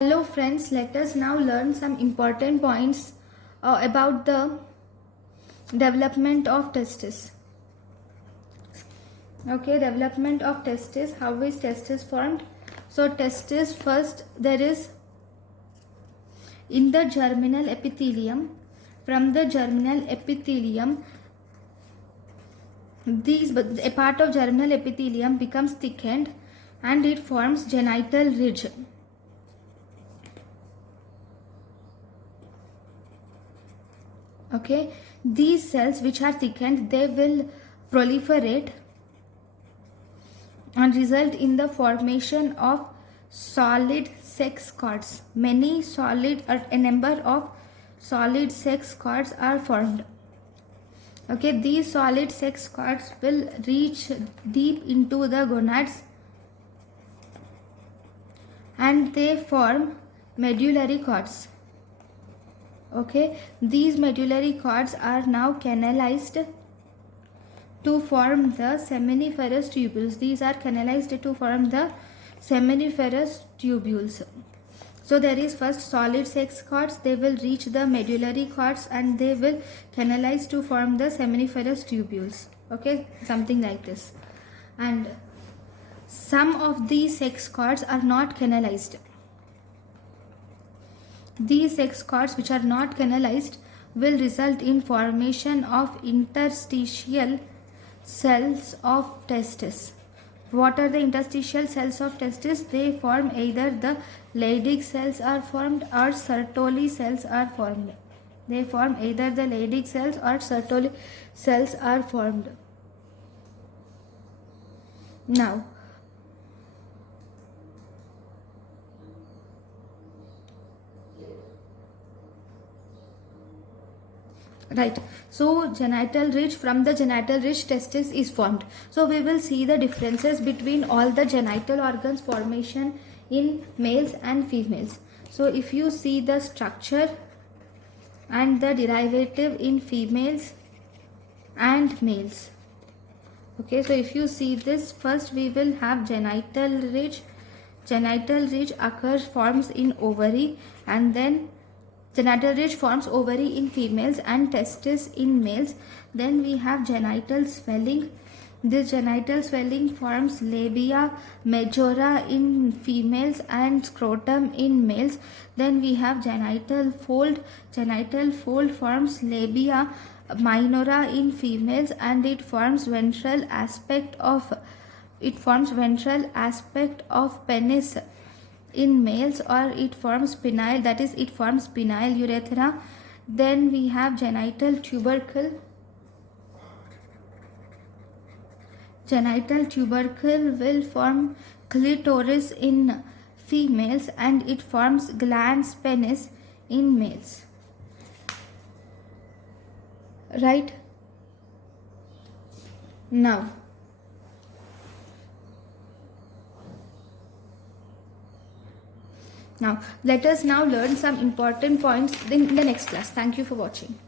Hello friends, let us now learn some important points about the development of testes. Okay, development of testes. How is testes formed? So testes, first there is in the germinal epithelium. From the germinal epithelium, a part of germinal epithelium becomes thickened and it forms genital ridge. Okay, these cells which are thickened, they will proliferate and result in the formation of solid sex cords. A number of solid sex cords are formed. Okay, these solid sex cords will reach deep into the gonads and they form medullary cords. Okay, these medullary cords are now canalized to form the seminiferous tubules. These are canalized to form the seminiferous tubules. So there is first solid sex cords, they will reach the medullary cords and they will canalize to form the seminiferous tubules. Okay, something like this. And some of these sex cords are not canalized. These sex cords which are not canalized will result in formation of interstitial cells of testes. What are the interstitial cells of testes? They form either the Leydig cells are formed or Sertoli cells are formed. They form either the Leydig cells or Sertoli cells are formed. Now, right, so genital ridge, from the genital ridge testis is formed. So we will see the differences between all the genital organs formation in males and females. So if you see the structure and the derivative in females and males. Okay, so if you see this, first we will have genital ridge. Genital ridge forms in ovary, and then genital ridge forms ovary in females and testis in males. Then we have genital swelling. This genital swelling forms labia majora in females and scrotum in males. Then we have genital fold. Genital fold forms labia minora in females and it forms ventral aspect of penis in males, or it forms penile, that is it forms penile urethra. Then we have genital tubercle. Genital tubercle will form clitoris in females and it forms glans penis in males. Right? Now, let us now learn some important points in the next class. Thank you for watching.